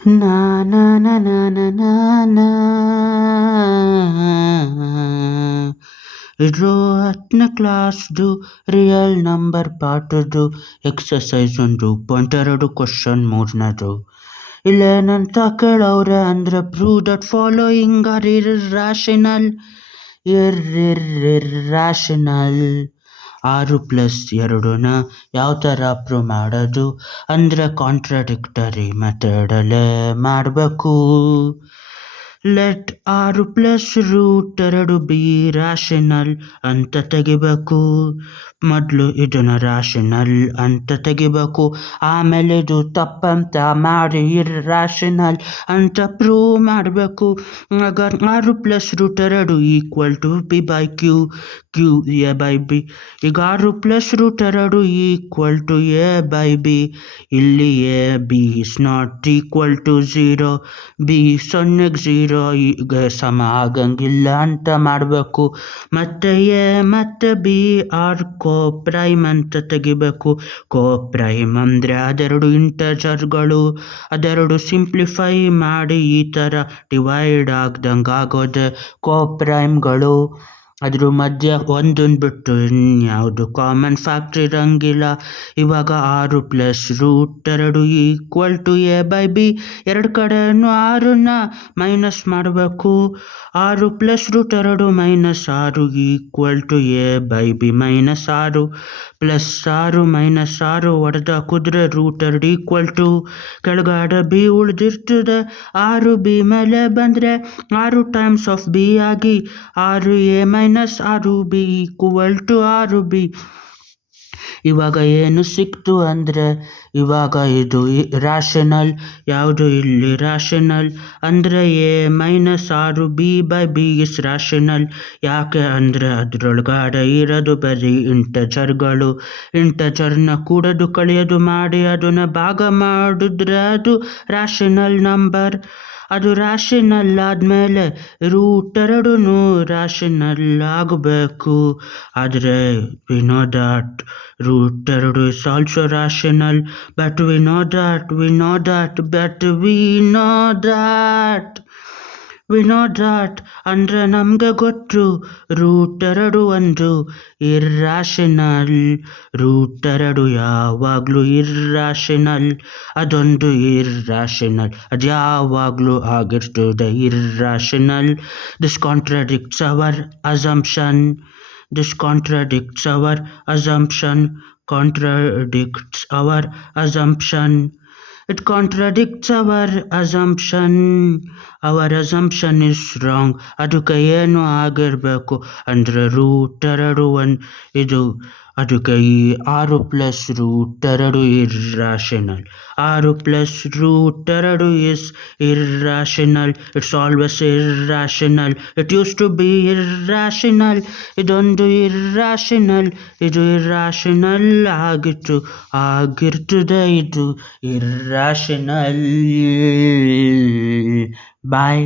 Na na na na na na na. ಇದು 10ನೇ ಕ್ಲಾಸ್ದು ರಿಯಲ್ ನಂಬರ್ ಪಾಠದ್ದು ಎಕ್ಸಸೈಸ್ 1.2 ಕ್ವಶನ್ 3ನೇದು. ಇಲ್ಲೇನಂತ ಕೇಳವ್ರೆ ಅಂದ್ರೆ prove that following are irrational. Irrational 6+2ನ ಯಾವ ಥರ ಪ್ರೂವ್ ಮಾಡೋದು ಅಂದರೆ ಕಾಂಟ್ರಾಡಿಕ್ಟರಿ ಮೆಥಡಲ್ಲೇ ಮಾಡಬೇಕು. ಲೆಟ್ 6+√2 ಬಿ ರಾಷನಲ್ ಅಂತ ತೆಗಿಬೇಕು. ಮೊದಲು ಇದನ್ನು ರಾಷನಲ್ ಅಂತ ತೆಗಿಬೇಕು, ಆಮೇಲೆ ಇದು ತಪ್ಪಂತ ಮಾಡಿ ಇರ್ರಾಷನಲ್ ಅಂತ ಪ್ರೂವ್ ಮಾಡಬೇಕು. ಆಗ 6+√2 equal to P/Q, Q A/B. ಈಗ 6+√2 ಈಕ್ವಲ್ ಟು A/B. ಇಲ್ಲಿ AB is not equal to 0, B 0 ಈಗ ಸಮ ಆಗಂಗಿಲ್ಲ ಅಂತ ಮಾಡಬೇಕು. ಮತ್ತೆ A ಮತ್ತು B ಆರ್ ಕೋಪ್ರೈಮ್ ಅಂತ ತೆಗಿಬೇಕು. ಕೋಪ್ರೈಮ್ ಅಂದರೆ ಅದೆರಡು ಇಂಟಜರ್ಗಳು, ಅದೆರಡು ಸಿಂಪ್ಲಿಫೈ ಮಾಡಿ ಈ ಥರ ಡಿವೈಡ್ ಆಗ್ದಂಗೆ ಆಗೋದೆ ಕೋಪ್ರೈಮ್ಗಳು. ಅದ್ರ ಮಧ್ಯ ಒಂದನ್ನು ಬಿಟ್ಟು ಇನ್ಯಾವುದು ಕಾಮನ್ ಫ್ಯಾಕ್ಟ್ರ್ ಇರಂಗಿಲ್ಲ. ಇವಾಗ 6+√2 ಈಕ್ವಲ್ ಟು A/B. ಎರಡು ಕಡೆಯೂ 6ನ್ನ ಮೈನಸ್ ಮಾಡಬೇಕು. 6+√2 -6 ಈಕ್ವಲ್ ಟು A/B -6. +6 -6 ಹೊಡೆದ ಕುದ್ರೆ √2 ಈಕ್ವಲ್ ಟು ಕೆಳಗಡೆ B ಉಳಿದಿರ್ತದೆ. 6B ಮೇಲೆ ಬಂದರೆ 6 ಟೈಮ್ಸ್ ಆಫ್ B ಆಗಿ 6A - 6B equal to 6B. ಇವಾಗ ಏನು ಸಿಕ್ತು ಅಂದರೆ ಇವಾಗ ಇದು ರಾಷನಲ್, ಯಾವುದು ಇಲ್ಲಿ ರಾಷನಲ್ ಅಂದರೆ A -6B/B ಇಸ್ ರಾಷನಲ್. ಯಾಕೆ ಅಂದರೆ ಅದರೊಳಗಡೆ ಇರೋದು ಬರೀ ಇಂಟಜರ್ಗಳು. ಇಂಟಜರ್ನ ಕೂಡೋದು ಕಳೆಯೋದು ಮಾಡಿ ಅದನ್ನು ಭಾಗ ಮಾಡಿದ್ರೆ ಅದು ರಾಷನಲ್ ನಂಬರ್. ಅದು ರಾಷನಲ್ ಆದಮೇಲೆ √2 ರಾಷನಲ್ ಆಗಬೇಕು. ಆದರೆ we know that √2 is also rational, but we know that ಅಂದರೆ ನಮಗೆ ಗೊತ್ತು √2 ಒಂದು ಇರ್ರಾಷನಲ್. √2 ಯಾವಾಗಲೂ ಇರ್ರಾಷನಲ್, ಅದೊಂದು ಇರ್ರಾಷನಲ್, ಅದು ಯಾವಾಗಲೂ ಆಗಿರ್ತದೆ irrational. This contradicts our assumption. It contradicts our assumption. Our assumption is wrong. ಅದಕ್ಕೆ ಏನು ಆಗಿರಬೇಕು ಅಂದರೆ √2 ಇದು, ಅದಕ್ಕೆ ಈ 6+√2 irrational. 6+√2 is irrational. It's always irrational. It used to be irrational. ಇದೊಂದು ಇರ್ರಾಷನಲ್, ಇದು ಇರ್ರಾಷನಲ್ ಆಗಿರ್ತದೆ ಇದು ಇರ್ರಾಷನಲ್. ಬಾಯ್.